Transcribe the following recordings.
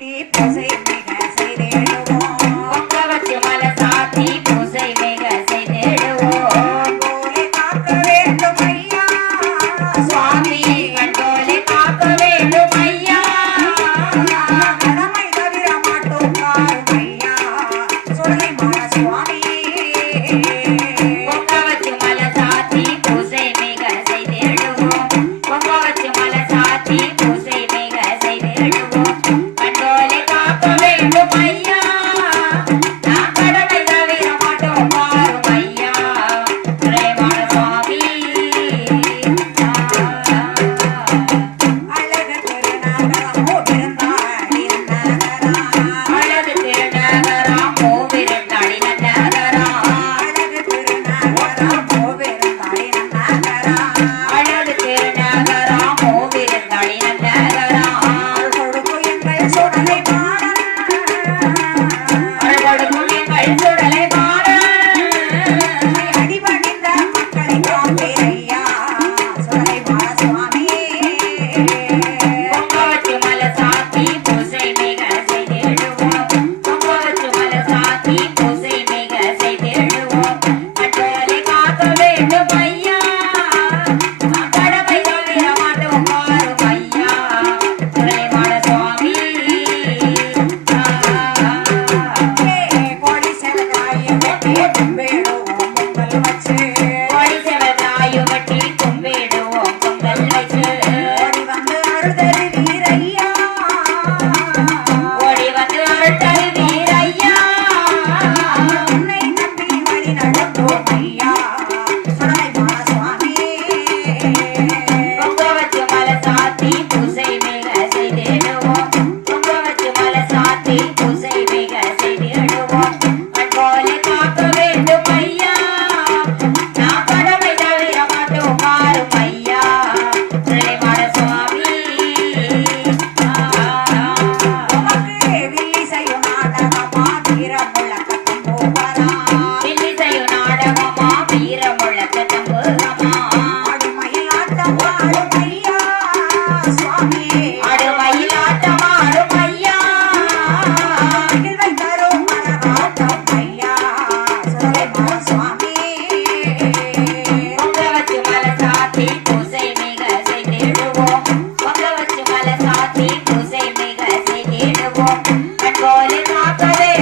Happy present.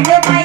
Thank you.